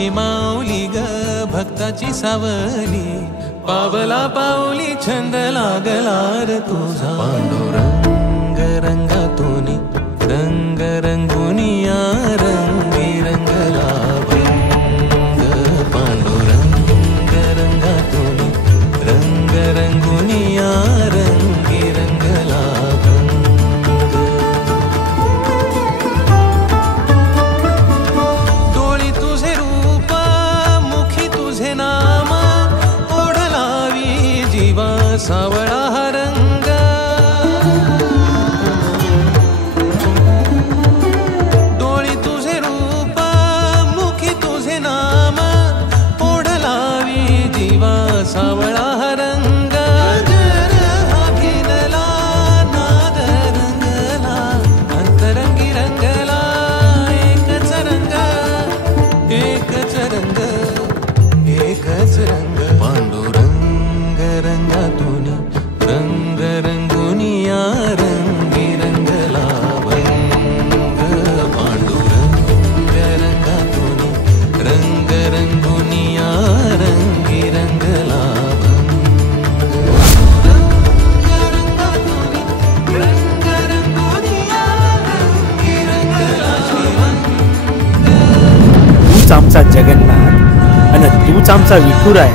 माझी माऊली ग भक्ताची सावली, पावला पाऊली छंद लागला रे तुझा। पांडुरंग रंगातून रंग रंगुनिया रंगी रंगला भंग, पांडुरंग रंगातून रंग रंगुनिया रंगी रंगला भंग। डोळी तुझे रूप मुखी तुझे नाम, ओढलावी जीवा सावळा हा रंग। डोळी तुझे रूप मुखी तुझे नाम, ओढलावी जीवा सावळा हा रंग। अभिनला नाद रंगला अंतरंगी रंगला, एकच रंग एकच रंग एकच रंग। पांडुरंग रंगातून रंग रंगुनिया रंगी रंगला भंग, पांडुरंग रंगातून रंग रंगुनिया रंगी रंगला भंग। रंग रंगुनिया रंगी रंगला तूच आमचा जगन्नाथ आणि तूच आमचा विठुराय।